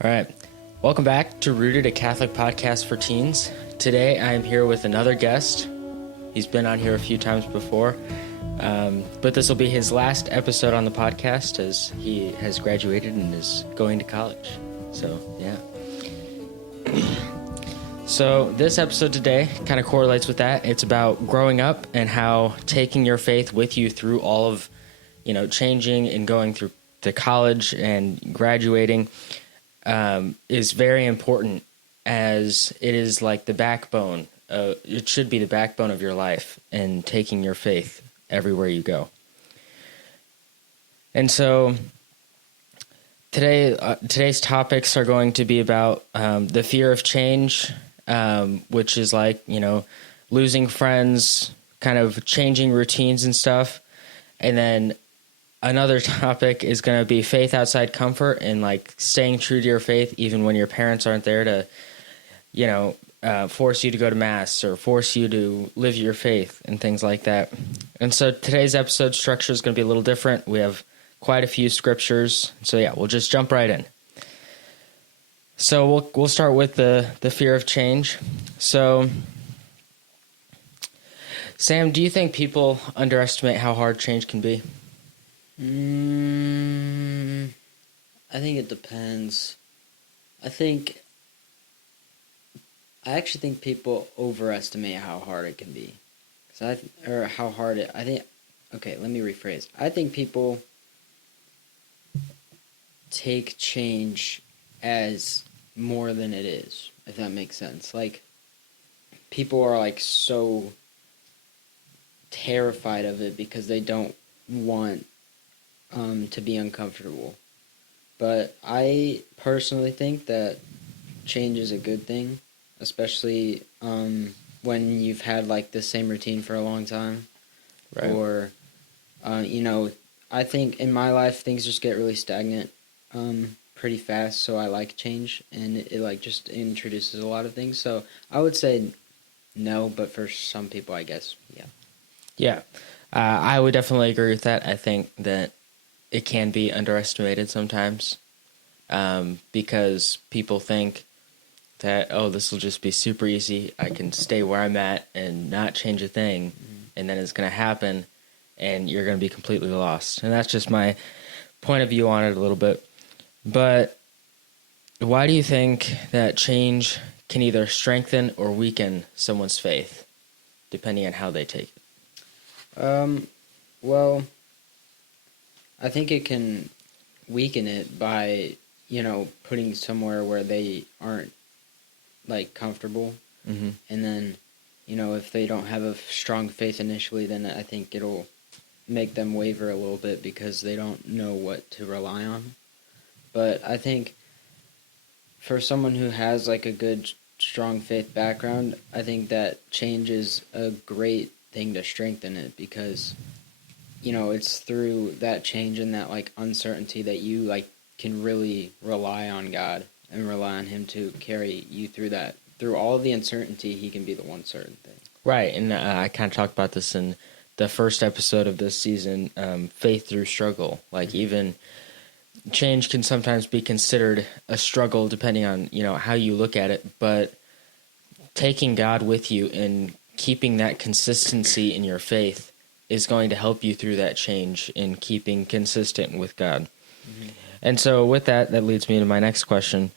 All right. Welcome back to Rooted, a Catholic podcast for teens. Today I am here with another guest. He's been on here a few times before, but this will be his last episode on the podcast as he has graduated and is going to college. So, yeah. So this episode today kind of correlates with that. It's about growing up and how taking your faith with you through all of, changing and going through to college and graduating is very important, as it is like the backbone. It should be the backbone of your life and taking your faith everywhere you go. And so today's topics are going to be about the fear of change, which is like, losing friends, kind of changing routines and stuff. And then another topic is going to be faith outside comfort and like staying true to your faith even when your parents aren't there to, force you to go to mass or force you to live your faith and things like that. And so today's episode structure is going to be a little different. We have quite a few scriptures. So yeah, we'll just jump right in. So we'll start with the fear of change. So Sam, do you think people underestimate how hard change can be? I think it depends. I actually think people overestimate how hard it can be. Okay, let me rephrase. I think people take change as more than it is, if that makes sense. Like, people are like so terrified of it because they don't want to be uncomfortable. But I personally think that change is a good thing, especially when you've had like the same routine for a long time. Right. Or, I think in my life things just get really stagnant pretty fast, so I like change, and it like just introduces a lot of things. So I would say no, but for some people, I guess, yeah. Yeah, I would definitely agree with that. I think that it can be underestimated sometimes because people think that, this will just be super easy. I can stay where I'm at and not change a thing, and then it's going to happen, and you're going to be completely lost. And that's just my point of view on it a little bit. But why do you think that change can either strengthen or weaken someone's faith, depending on how they take it? Well, I think it can weaken it by, putting somewhere where they aren't, like, comfortable. Mm-hmm. And then, if they don't have a strong faith initially, then I think it'll make them waver a little bit because they don't know what to rely on. But I think for someone who has, like, a good, strong faith background, I think that change is a great thing to strengthen it because it's through that change and that like uncertainty that you like can really rely on God and rely on Him to carry you through that. Through all of the uncertainty, He can be the one certain thing. Right, and I kind of talked about this in the first episode of this season, faith through struggle. Like, even change can sometimes be considered a struggle depending on, how you look at it, but taking God with you and keeping that consistency in your faith is going to help you through that change in keeping consistent with God. Mm-hmm. And so with that leads me to my next question.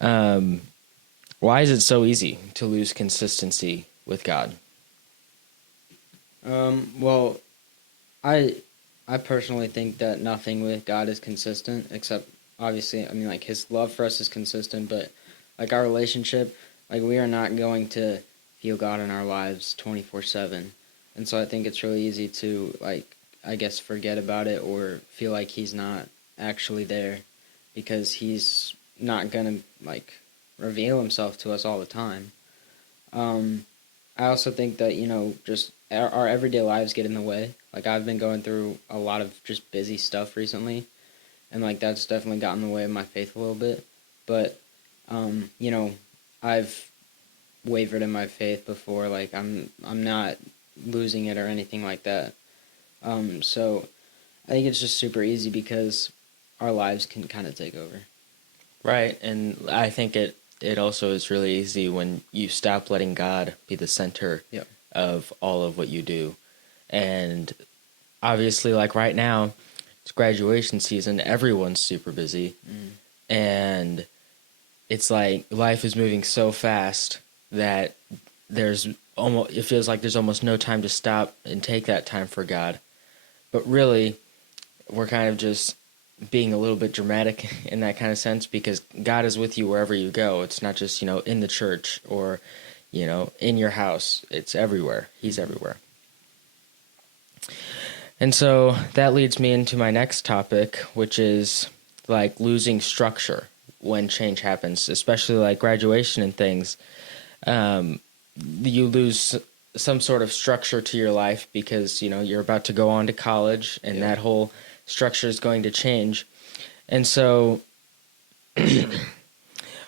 Why is it so easy to lose consistency with God? Well, I personally think that nothing with God is consistent, except obviously, like His love for us is consistent, but like our relationship, like we are not going to feel God in our lives 24/7. And so I think it's really easy to, like, I guess, forget about it or feel like He's not actually there because He's not going to, like, reveal Himself to us all the time. I also think that, just our everyday lives get in the way. Like, I've been going through a lot of just busy stuff recently, and, like, that's definitely gotten in the way of my faith a little bit. But, I've wavered in my faith before. Like, I'm not losing it or anything like that. So I think it's just super easy because our lives can kind of take over. Right, and I think it also is really easy when you stop letting God be the center Yep. of all of what you do. And obviously, like right now, it's graduation season, everyone's super busy. And it's like life is moving so fast that it feels like there's almost no time to stop and take that time for God. But really, we're kind of just being a little bit dramatic in that kind of sense, because God is with you wherever you go. It's not just, in the church or, in your house. It's everywhere. He's everywhere. And so that leads me into my next topic, which is like losing structure when change happens, especially like graduation and things. You lose some sort of structure to your life because, you're about to go on to college, and that whole structure is going to change. And so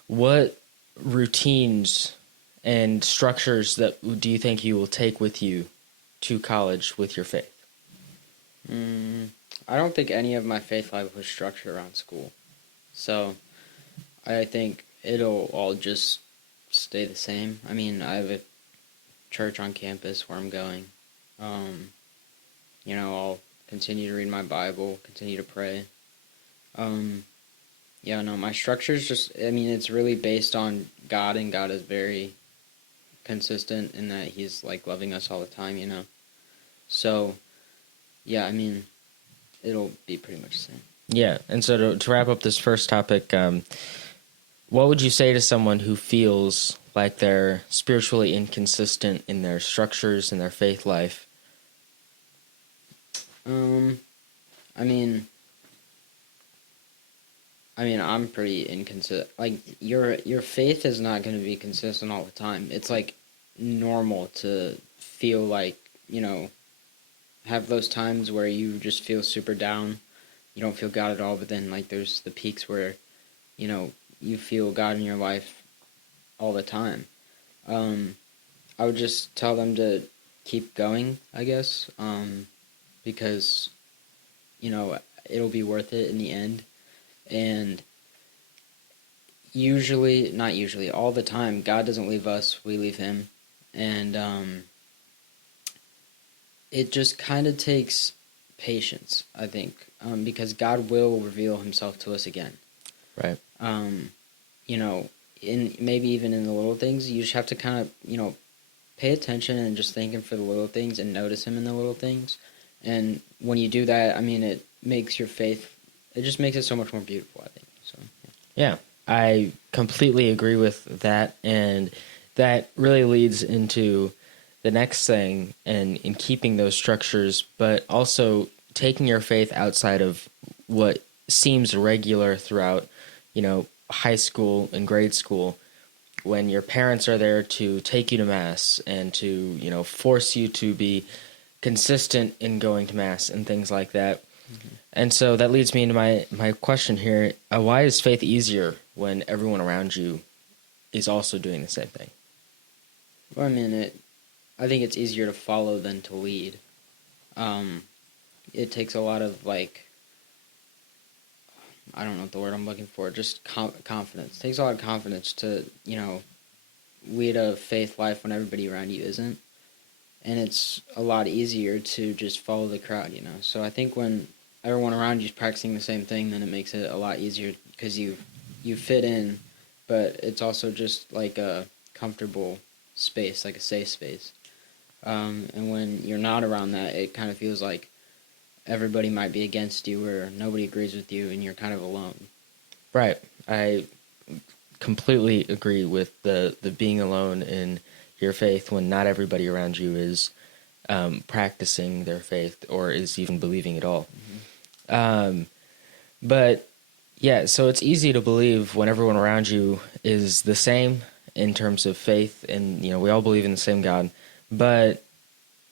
what routines and structures that do you think you will take with you to college with your faith? I don't think any of my faith life was structured around school. So I think it'll all just stay the same. I mean, I have a church on campus where I'm going. I'll continue to read my Bible, continue to pray. My structure is just, it's really based on God, and God is very consistent in that he's like loving us all the time, So, it'll be pretty much the same. Yeah, and so to wrap up this first topic, what would you say to someone who feels like they're spiritually inconsistent in their structures and their faith life? I'm pretty inconsistent. Like, your faith is not going to be consistent all the time. It's like normal to feel like, have those times where you just feel super down. You don't feel God at all, but then like there's the peaks where, you feel God in your life all the time. I would just tell them to keep going, I guess, because, it'll be worth it in the end. And not usually, all the time, God doesn't leave us, we leave him. And it just kind of takes patience, I think, because God will reveal himself to us again. Right. In maybe even in the little things, you just have to kind of, pay attention and just thank him for the little things and notice him in the little things. And when you do that, it makes your faith, it just makes it so much more beautiful, I think. So yeah, I completely agree with that, and that really leads into the next thing, and in keeping those structures, but also taking your faith outside of what seems regular throughout, high school and grade school, when your parents are there to take you to mass and to, force you to be consistent in going to mass and things like that. Mm-hmm. And so that leads me into my question here. Why is faith easier when everyone around you is also doing the same thing? Well, I think it's easier to follow than to lead. It takes a lot of, I don't know what the word I'm looking for, just confidence. It takes a lot of confidence to, lead a faith life when everybody around you isn't. And it's a lot easier to just follow the crowd, So I think when everyone around you is practicing the same thing, then it makes it a lot easier because you fit in, but it's also just like a comfortable space, like a safe space. And when you're not around that, it kind of feels like everybody might be against you or nobody agrees with you and you're kind of alone. Right. I completely agree with the being alone in your faith when not everybody around you is practicing their faith or is even believing at all. Mm-hmm. But yeah, so it's easy to believe when everyone around you is the same in terms of faith, and we all believe in the same God. But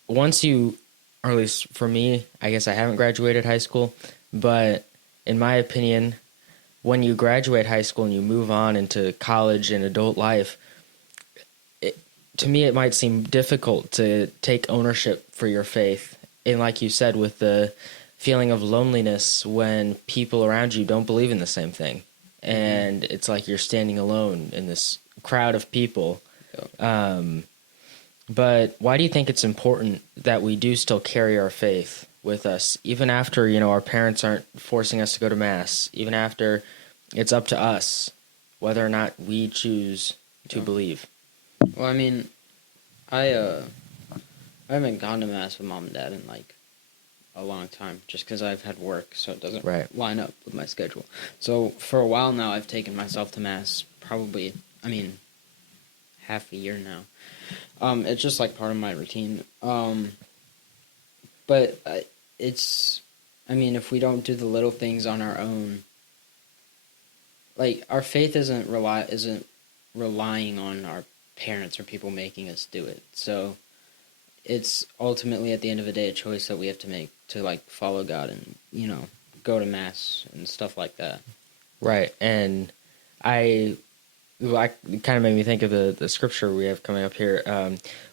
once you, or at least for me, I guess I haven't graduated high school, but in my opinion, when you graduate high school and you move on into college and adult life, to me it might seem difficult to take ownership for your faith. And like you said, with the feeling of loneliness when people around you don't believe in the same thing. and it's like you're standing alone in this crowd of people. But why do you think it's important that we do still carry our faith with us, even after, our parents aren't forcing us to go to Mass, even after it's up to us whether or not we choose to believe? Well, I mean, I haven't gone to Mass with Mom and Dad in like a long time, just because I've had work, so it doesn't line up with my schedule. So for a while now, I've taken myself to Mass probably, half a year now. It's just like part of my routine. But if we don't do the little things on our own, like our faith isn't relying on our parents or people making us do it. So it's ultimately at the end of the day a choice that we have to make to like follow God and go to Mass and stuff like that. Right, and I it kind of made me think of the scripture we have coming up here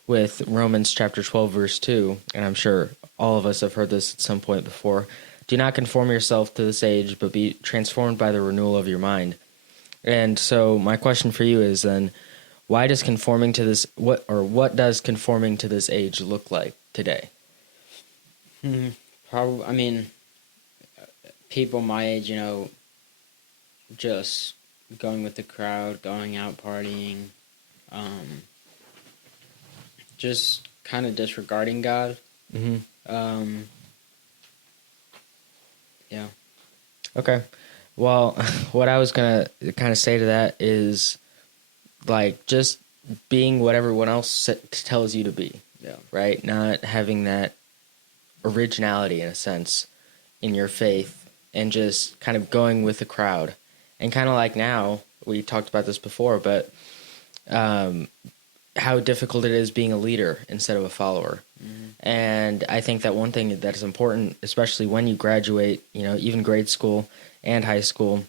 with Romans chapter 12, verse 2, and I'm sure all of us have heard this at some point before. Do not conform yourself to this age, but be transformed by the renewal of your mind. And so my question for you is then, why does conforming to this, what does conforming to this age look like today? Probably, people my age, just going with the crowd, going out partying, just kind of disregarding God. Mm-hmm. Yeah. Okay. Well, what I was going to kind of say to that is, like, just being what everyone else tells you to be. Yeah. Right? Not having that originality, in a sense, in your faith, and just kind of going with the crowd. And kind of like now, we talked about this before, but how difficult it is being a leader instead of a follower. Mm-hmm. And I think that one thing that is important, especially when you graduate, even grade school and high school,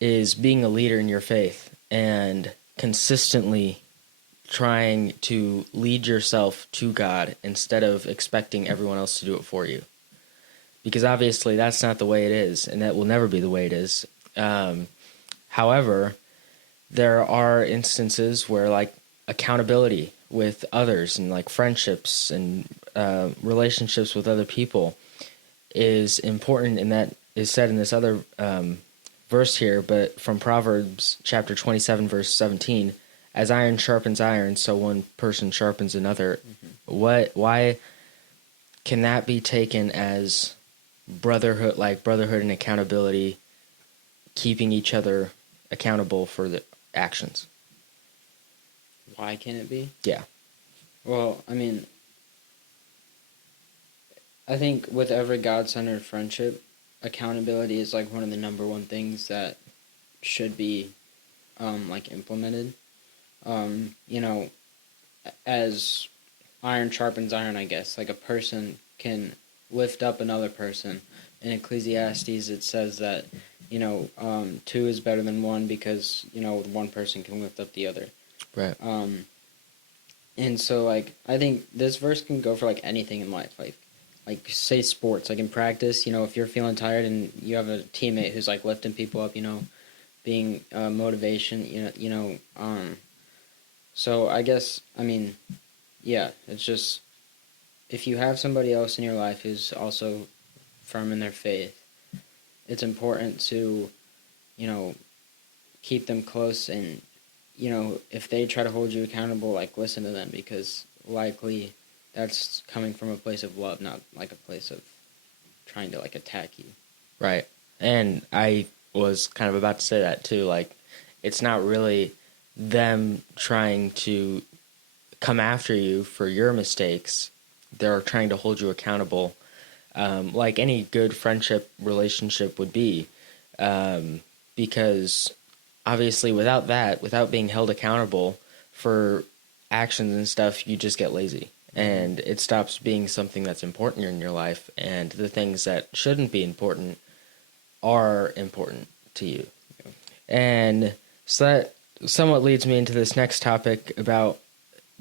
is being a leader in your faith and consistently trying to lead yourself to God instead of expecting everyone else to do it for you. Because obviously that's not the way it is, and that will never be the way it is. However, there are instances where, like, accountability with others and, like, friendships and relationships with other people is important, and that is said in this other verse here, but from Proverbs chapter 27, verse 17, as iron sharpens iron, so one person sharpens another. Mm-hmm. Why can that be taken as brotherhood and accountability, keeping each other accountable for the actions? Why can it be? Yeah. Well, I think with every God-centered friendship, accountability is like one of the number one things that should be implemented. As iron sharpens iron, I guess, like a person can lift up another person. In Ecclesiastes, it says that, two is better than one because, one person can lift up the other. Right. And so, I think this verse can go for, anything in life. Like say sports, in practice, if you're feeling tired and you have a teammate who's, lifting people up, being motivation, so I guess, yeah, it's just, if you have somebody else in your life who's also firm in their faith, it's important to, keep them close and, if they try to hold you accountable, listen to them, because likely that's coming from a place of love, not a place of trying to attack you. Right. And I was kind of about to say that too. It's not really them trying to come after you for your mistakes. They're trying to hold you accountable, like any good friendship relationship would be, because obviously without being held accountable for actions and stuff, you just get lazy. And it stops being something that's important in your life, and the things that shouldn't be important are important to you. And so that somewhat leads me into this next topic about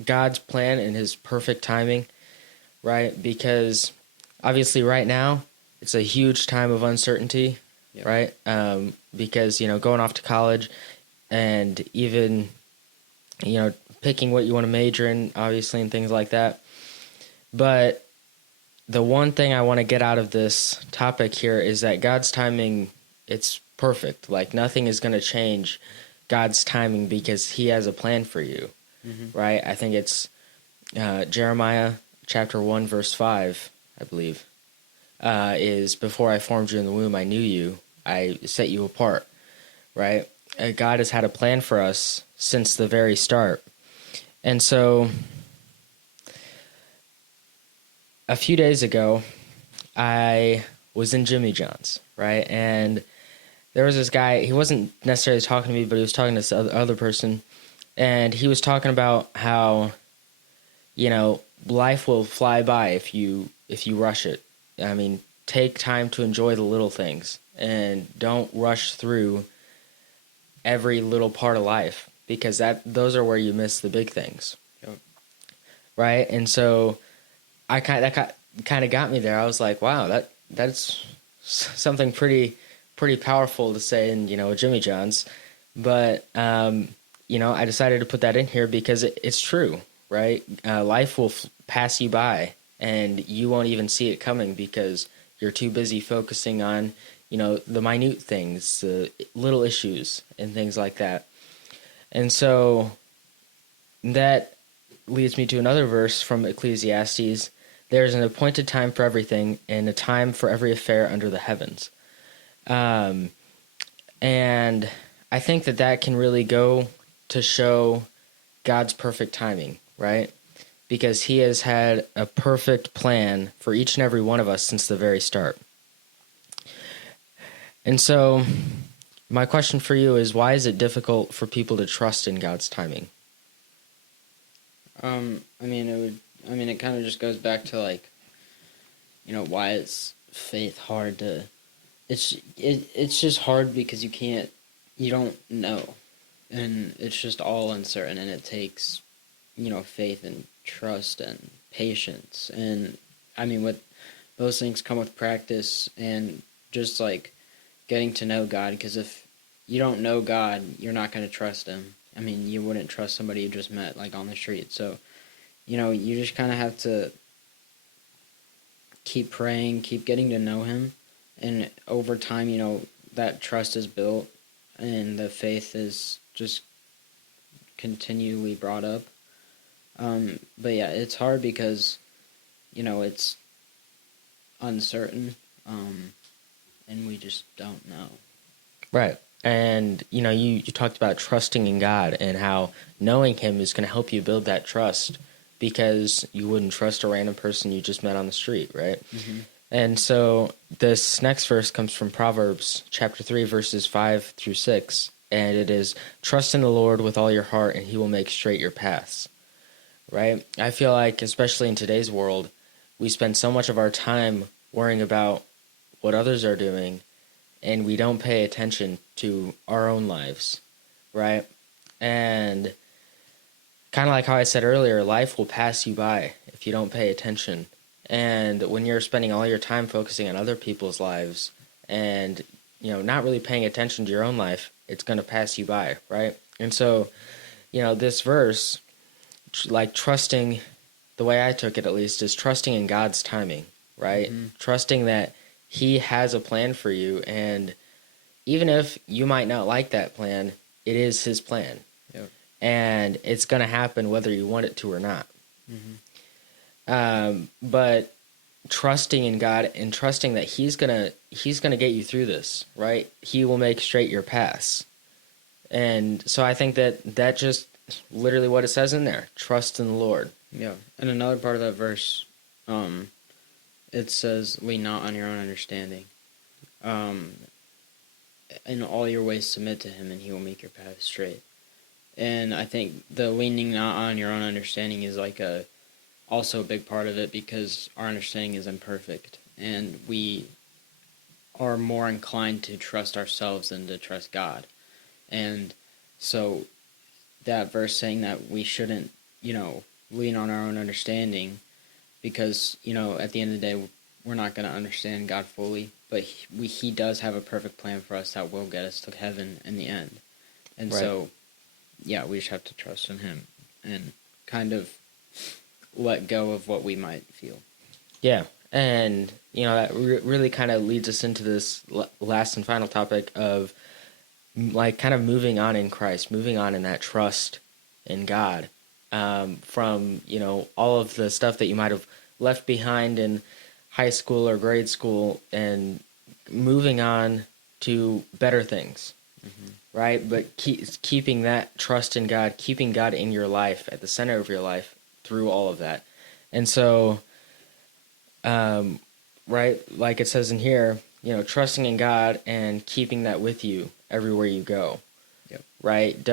God's plan and his perfect timing, right? Because obviously right now it's a huge time of uncertainty, Yeah. right? Because going off to college and even picking what you want to major in, obviously, and things like that. But the one thing I want to get out of this topic here is that God's timing, it's perfect. Like nothing is going to change God's timing because He has a plan for you, right? I think it's Jeremiah chapter 1, verse 5, I believe, is before I formed you in the womb, I knew you, I set you apart, right? God has had a plan for us since the very start. And so a few days ago, I was in Jimmy John's, right? And there was this guy, he wasn't necessarily talking to me, but he was talking to this other person. And he was talking about how, life will fly by if you rush it. I mean, take time to enjoy the little things and don't rush through every little part of life because those are where you miss the big things. Yep. Right? And so that kind of got me there. I was like, wow, that's something pretty powerful to say in a Jimmy John's, but I decided to put that in here because it's true, right? Life will pass you by, and you won't even see it coming because you're too busy focusing on the minute things, the little issues, and things like that. And so that leads me to another verse from Ecclesiastes. There is an appointed time for everything, and a time for every affair under the heavens. And I think that can really go to show God's perfect timing, right? Because He has had a perfect plan for each and every one of us since the very start. And so my question for you is, why is it difficult for people to trust in God's timing? It kind of just goes back to why is faith hard to. It's just hard because you don't know, and it's just all uncertain, and it takes faith and trust and patience, and with those things come with practice and just getting to know God. Because if you don't know God, you're not going to trust Him. You wouldn't trust somebody you just met on the street. So, you just kind of have to keep praying, keep getting to know Him, and over time, that trust is built, and the faith is just continually brought up. But yeah, it's hard because, it's uncertain, and we just don't know. Right. And, you talked about trusting in God and how knowing Him is going to help you build that trust because you wouldn't trust a random person you just met on the street, right? Mm-hmm. And so this next verse comes from Proverbs chapter 3, verses 5 through 6. And it is, trust in the Lord with all your heart and He will make straight your paths, right? I feel like, especially in today's world, we spend so much of our time worrying about what others are doing, and we don't pay attention to our own lives, right? And kind of like how I said earlier, life will pass you by if you don't pay attention. And when you're spending all your time focusing on other people's lives and, not really paying attention to your own life, it's going to pass you by, right? And so, this verse, trusting, the way I took it at least, is trusting in God's timing, right? Mm-hmm. Trusting that He has a plan for you, and even if you might not like that plan, it is His plan. Yep. And it's going to happen whether you want it to or not. Mm-hmm. But trusting in God and trusting that He's gonna get you through this, right? He will make straight your paths. And so I think that just literally what it says in there: trust in the Lord. Yeah, and another part of that verse, it says, "Lean not on your own understanding. In all your ways submit to Him, and He will make your path straight." And I think the leaning not on your own understanding is also a big part of it, because our understanding is imperfect, and we are more inclined to trust ourselves than to trust God. And so that verse saying that we shouldn't, lean on our own understanding, because, at the end of the day, we're not going to understand God fully. but he does have a perfect plan for us that will get us to heaven in the end. And Right. so, yeah, we just have to trust in him and kind of let go of what we might feel. Yeah, and that really kind of leads us into this last and final topic of like kind of moving on in Christ, moving on in that trust in God, from all of the stuff that you might have left behind in high school or grade school, and moving on to better things, right? But keeping that trust in God, keeping God in your life at the center of your life through all of that, and so. Right, like it says in here, trusting in God and keeping that with you everywhere you go. Yep. Right?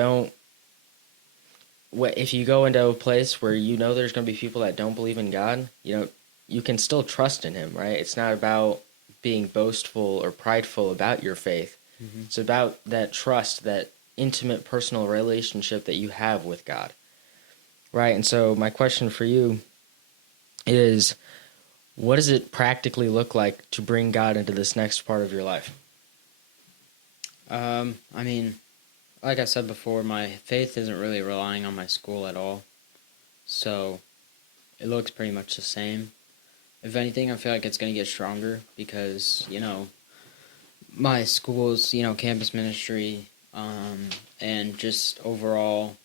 If you go into a place where there's going to be people that don't believe in God, you can still trust in Him, right? It's not about being boastful or prideful about your faith. Mm-hmm. It's about that trust, that intimate personal relationship that you have with God. Right? And so my question for you is, what does it practically look like to bring God into this next part of your life? I mean, like I said before, my faith isn't really relying on my school at all. So it looks pretty much the same. If anything, I feel like it's going to get stronger because, my school's, campus ministry, and just overall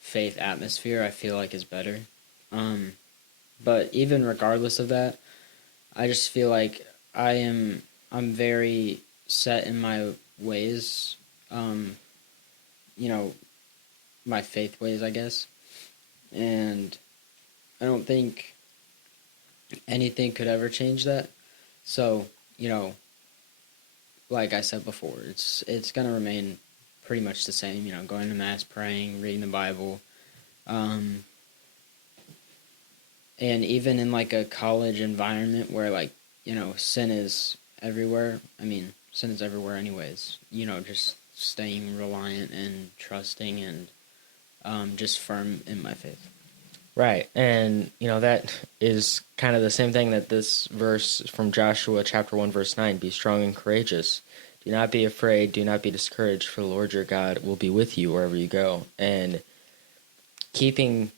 faith atmosphere, I feel like is better. But even regardless of that, I just feel like I'm very set in my ways, my faith ways, I guess. And I don't think anything could ever change that. So, like I said before, it's going to remain pretty much the same, going to mass, praying, reading the Bible. And even in like a college environment where sin is everywhere. I mean, sin is everywhere anyways. Just staying reliant and trusting and just firm in my faith. Right. And, that is kind of the same thing that this verse from Joshua chapter 1, verse 9, be strong and courageous. Do not be afraid. Do not be discouraged, for the Lord your God will be with you wherever you go. And keeping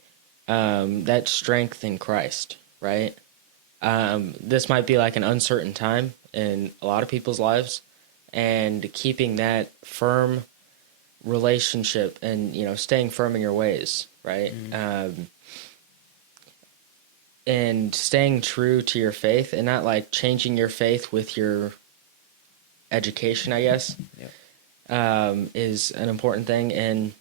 that strength in Christ, right? This might be like an uncertain time in a lot of people's lives, and keeping that firm relationship and staying firm in your ways, right? Mm-hmm. And staying true to your faith, and not like changing your faith with your education, I guess. Yep. Is an important thing. And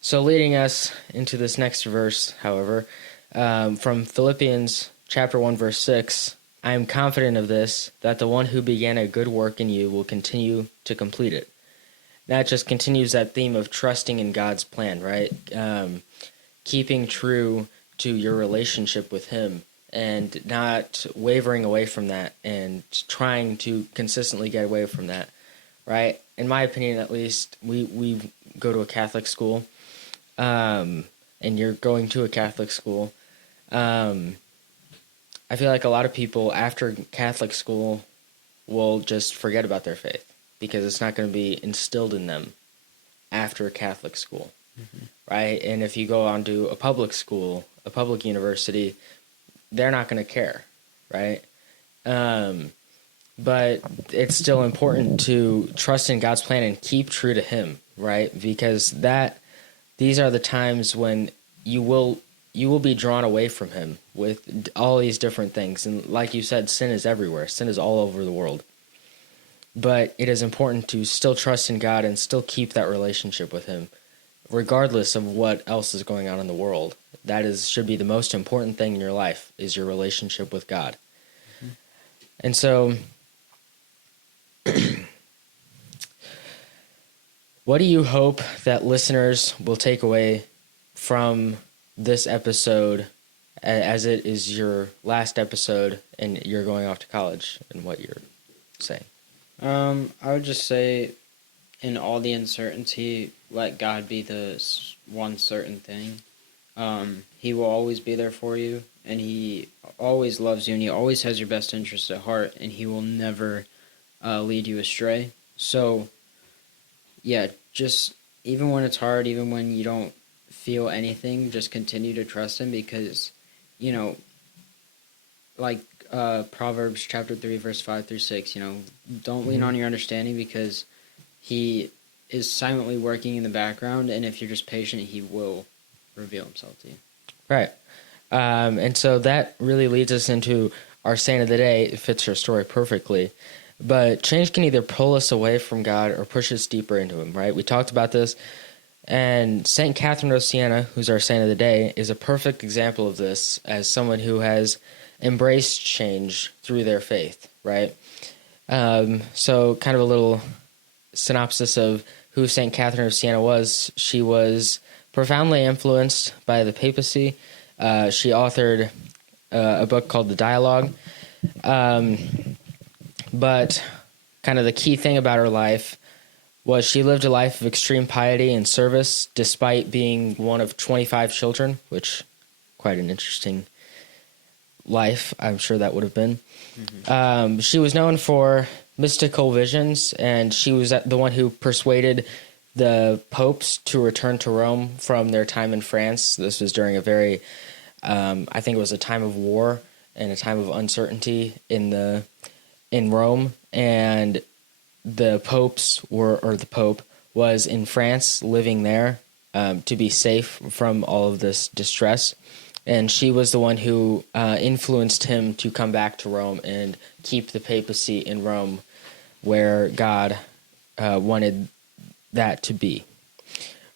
so leading us into this next verse, however, from Philippians chapter 1, verse 6, I am confident of this, that the one who began a good work in you will continue to complete it. That just continues that theme of trusting in God's plan, right? Keeping true to your relationship with Him and not wavering away from that and trying to consistently get away from that, right? In my opinion, at least, we go to a Catholic school, and you're going to a Catholic school. I feel like a lot of people after Catholic school will just forget about their faith because it's not going to be instilled in them after Catholic school, mm-hmm. right? And if you go on to a public school, a public university, they're not going to care, right? But it's still important to trust in God's plan and keep true to Him, right? Because these are the times when you will be drawn away from Him with all these different things. And like you said, sin is everywhere. Sin is all over the world. But it is important to still trust in God and still keep that relationship with Him, regardless of what else is going on in the world. That should be the most important thing in your life, is your relationship with God. Mm-hmm. And so, what do you hope that listeners will take away from this episode, as it is your last episode and you're going off to college, and what you're saying? I would just say, in all the uncertainty, let God be the one certain thing. He will always be there for you, and he always loves you, and he always has your best interest at heart, and he will never lead you astray. So, yeah, just even when it's hard, even when you don't feel anything, just continue to trust him because, you know, like Proverbs chapter 3, verse 5 through 6, don't lean on your understanding because he is silently working in the background, and if you're just patient, he will reveal himself to you. Right. And so that really leads us into our saint of the day. It fits our story perfectly. But change can either pull us away from God or push us deeper into him, right? We talked about this. And St. Catherine of Siena, who's our saint of the day, is a perfect example of this as someone who has embraced change through their faith, right? So kind of a little synopsis of who St. Catherine of Siena was. She was profoundly influenced by the papacy. She authored a book called The Dialogue. But kind of the key thing about her life was she lived a life of extreme piety and service despite being one of 25 children, which quite an interesting life I'm sure that would have been. She was known for mystical visions, and she was the one who persuaded the popes to return to Rome from their time in France. This was during a very, I think it was a time of war and a time of uncertainty in Rome, and the Pope was in France, living there to be safe from all of this distress. And she was the one who influenced him to come back to Rome and keep the papacy in Rome where God wanted that to be.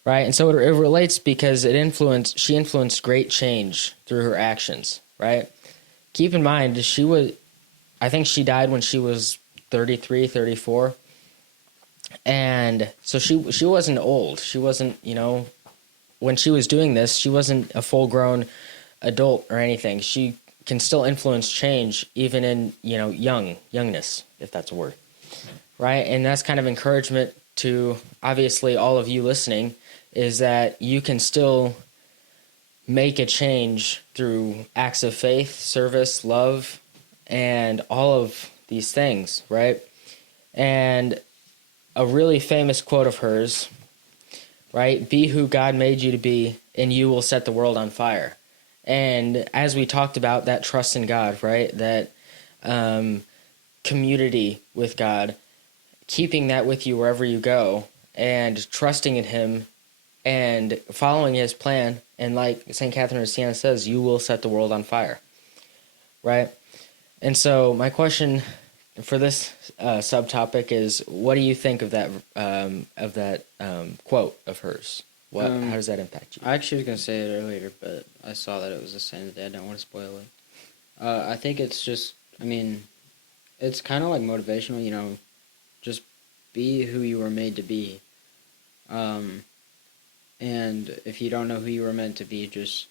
Right? And so it relates because she influenced great change through her actions, right? Keep in mind, I think she died when she was 33, 34. And so she wasn't old. She wasn't, when she was doing this, she wasn't a full-grown adult or anything. She can still influence change even in, youngness, if that's a word. Right? And that's kind of encouragement to obviously all of you listening is that you can still make a change through acts of faith, service, love, and all of these things, right? And a really famous quote of hers, right? Be who God made you to be, and you will set the world on fire. And as we talked about, that trust in God, right? That community with God, keeping that with you wherever you go, and trusting in him and following his plan. And like St. Catherine of Siena says, you will set the world on fire, right? And so my question for this subtopic is, what do you think of that quote of hers? How does that impact you? I actually was going to say it earlier, but I saw that it was a saint of the day. I don't want to spoil it. I think it's just, it's kind of like motivational, just be who you were made to be. And if you don't know who you were meant to be, just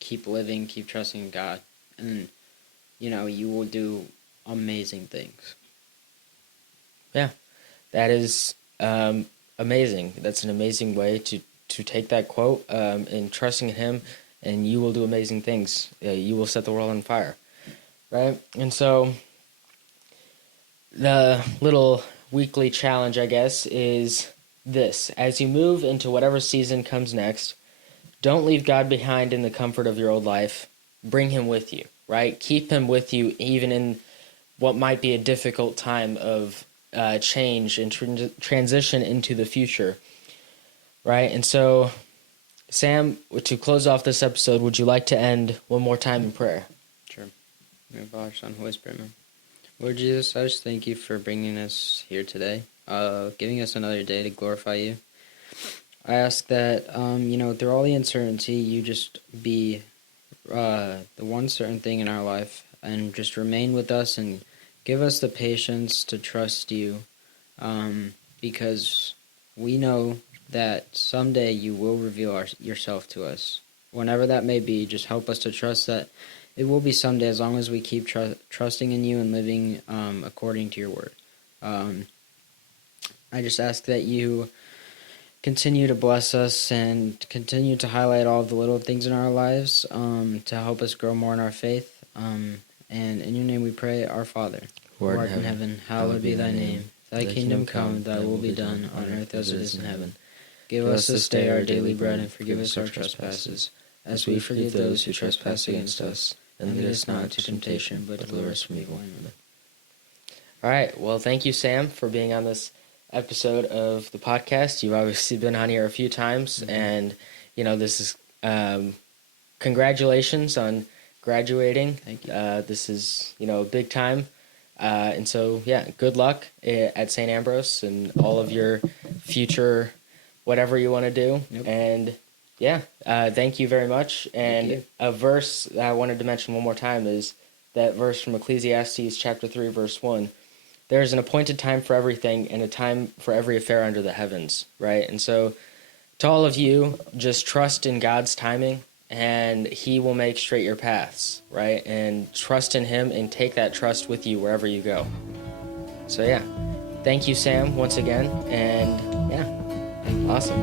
keep living, keep trusting in God. And, you will do amazing things. Yeah, that is amazing. That's an amazing way to take that quote and trusting in him, and you will do amazing things. You will set the world on fire, right? And so the little weekly challenge, I guess, is this. As you move into whatever season comes next, don't leave God behind in the comfort of your old life. Bring him with you, right? Keep him with you even in what might be a difficult time of change and transition into the future, right? And so, Sam, to close off this episode, would you like to end one more time in prayer? Sure. Father, Son, Holy Spirit, man. Lord Jesus, I just thank you for bringing us here today, giving us another day to glorify you. I ask that, through all the uncertainty, you just be the one certain thing in our life and just remain with us and give us the patience to trust you, because we know that someday you will reveal yourself to us. Whenever that may be, just help us to trust that it will be someday as long as we keep trusting in you and living according to your word. I just ask that you continue to bless us and continue to highlight all of the little things in our lives to help us grow more in our faith. And in your name we pray, our Father, who art in heaven, hallowed be thy name. Thy kingdom come, thy will be done, on earth as it is in heaven. Give us this day our daily bread, and forgive us our trespasses, as we forgive those who trespass against us. And lead us not into temptation, but deliver us from evil. Amen. All right. Well, thank you, Sam, for being on this episode of the podcast. You've obviously been on here a few times, and this is congratulations on graduating. Thank you. This is a big time, and so good luck at St. Ambrose and all of your future whatever you want to do. Yep. And thank you very much. And a verse that I wanted to mention one more time is that verse from Ecclesiastes chapter 3 verse 1. There is an appointed time for everything and a time for every affair under the heavens, right? And so to all of you, just trust in God's timing, and he will make straight your paths, right? And trust in him and take that trust with you wherever you go. So thank you, Sam, once again. And awesome.